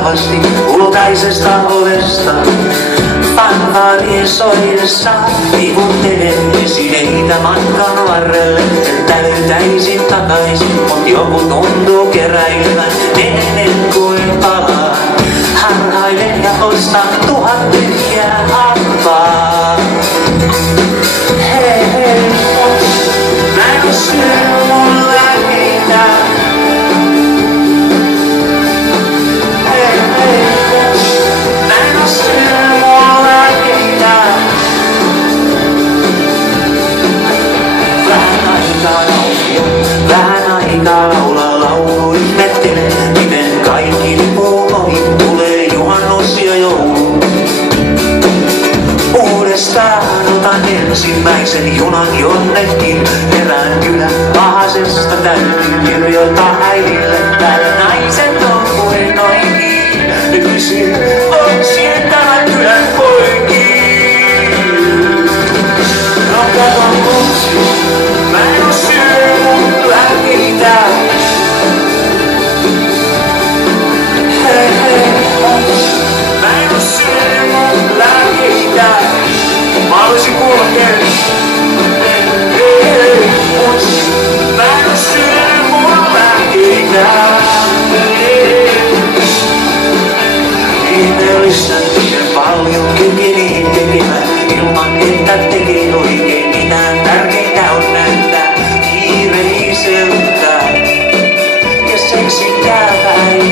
luultavasti ultaisesta ovesta. Fanfaarien soidessa vivuttelen esineitä matkan varrelle. Täytäisin takaisin, mut joku tuntuu keräilevän. Menen kuin palaan, harhailen ja ostan 1000 tyhjää hampaa. Hei hei, mä en syö mun lääkkeitä. Hei hei, mä en syö mun lääkkeitä. Vähän aikaa laulaa laulu, ihmettelen, miten kaikki lipuu ohi. Tulee juhannus ja joulu. Uudestaan otan ensimmäisen junan jonnekin. Herään kylän pahasesta täytyy kirjoittaa äidille. Täällä naiset on kuin noikin. Ne kysyy, on sieltä kylän poikiin. No kato mutsi, mä en oo syö mun lääkkeitä. Hei hei, mä en oo syö mun lääkkeitä. Mä haluaisin kuulla teille. Hei hei, mä en oo syö mun lääkkeitä. Ihmeellistä, miten paljon kykeni tekemään ilman että tekee oikein mitään. Tärkeintä on näyttää kiireiseltä ja seksikältä.